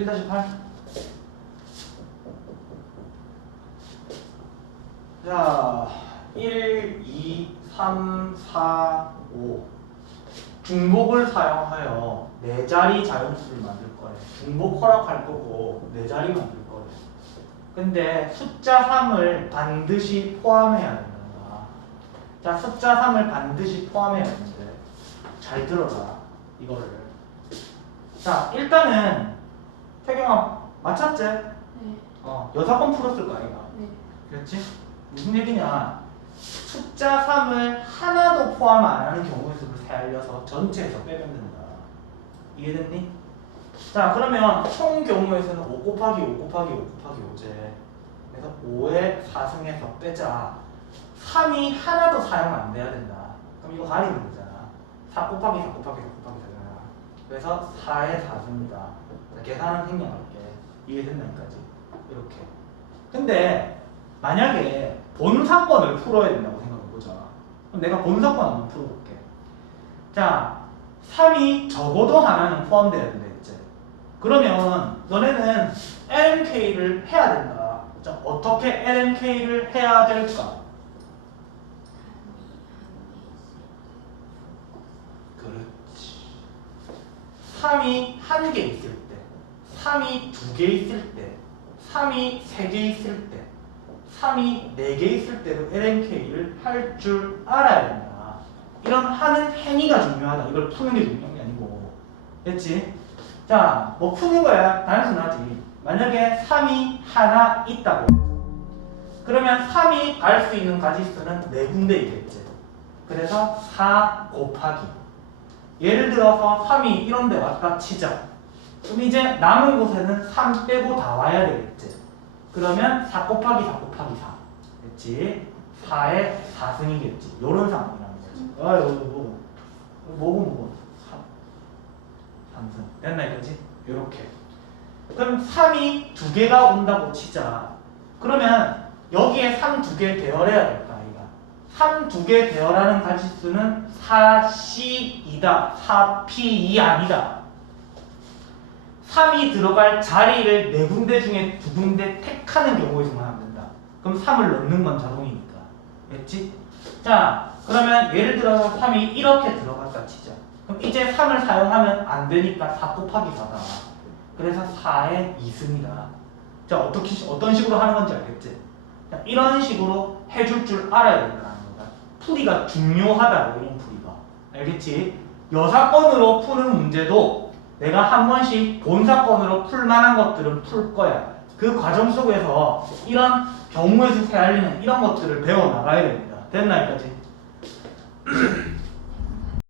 1-8 자, 1, 2, 3, 4, 5 중복을 사용하여 네 자리 자연수를 만들 거예요. 중복 허락할 거고 네 자리 만들 거예요. 근데 숫자 3을 반드시 포함해야 된다. 자, 숫자 3을 반드시 포함해야 되는데 잘 들어라. 이거를. 자, 일단은 태경아 맞췄지? 네. 어, 여섯 번 풀었을 거 아이가. 네. 그렇지? 무슨 얘기냐? 숫자 3을 하나도 포함 안 하는 경우의 수를 세알려서 전체에서 빼면 된다. 이해됐니? 자, 그러면 총 경우의 수는 5 곱하기 5 곱하기 5 곱하기 5제. 그래서 5의 4승에서 빼자. 3이 하나도 사용 안 돼야 된다. 그럼 이거 가리면 되잖아. 4 곱하기 4 곱하기 4 곱하기 4잖아. 그래서 4의 4승이다. 자, 계산은 생략할게. 이해됐나 여기까지? 이렇게. 근데 만약에 본 사건을 풀어야 된다고 생각해보자. 그럼 내가 본 사건 한번 풀어볼게. 자, 3이 적어도 하나는 포함돼야 된다 했지. 그러면 너네는 LMK를 해야 된다. 자, 어떻게 LMK를 해야 될까? 그렇지. 3이 한 개 있을 때, 3이 두 개 있을 때, 3이 세 개 있을 때, 3이 네 개 있을 때도 LNK를 할 줄 알아야 된다. 이런 하는 행위가 중요하다. 이걸 푸는 게 중요한 게 아니고. 됐지? 자, 뭐 푸는 거야? 단순하지. 만약에 3이 하나 있다고. 그러면 3이 갈수 있는 가지수는 네 군데 있겠지. 그래서 4 곱하기. 예를 들어서 3이 이런 데 왔다 치자. 그럼 이제 남은 곳에는 3 빼고 다 와야 되겠지. 그러면 4 곱하기 4 곱하기 4. 됐지? 4의 4승이겠지. 요런 상황이라는 거지. 아, 이거 뭐고? 뭐고 뭐고? 3. 3승. 됐나 이거지? 요렇게. 그럼 3이 두 개가 온다고 치자. 그러면 여기에 3 두 개 배열해야 아이가? 3 두 개 배열하는 가지수는 4C2다. 4P2 아니다. 3이 들어갈 자리를 네 군데 중에 두 군데 택하는 경우에서만 하면 된다. 그럼 3을 넣는 건 자동이니까. 됐지? 자, 그러면 예를 들어서 3이 이렇게 들어갔다 치자. 그럼 이제 3을 사용하면 안 되니까 4 곱하기 4다. 그래서 4의 2승이다. 자, 어떻게, 시- 어떤 식으로 하는 건지 알겠지? 자, 이런 식으로 해줄 줄 알아야 거다. 풀이가 중요하다고, 이런 풀이가. 알겠지? 여사건으로 푸는 문제도 내가 한 번씩 본사건으로 풀 만한 것들은 풀 거야. 그 과정 속에서 이런 경우에서 헤아리는 이런 것들을 배워 나가야 됩니다. 됐나 여기까지?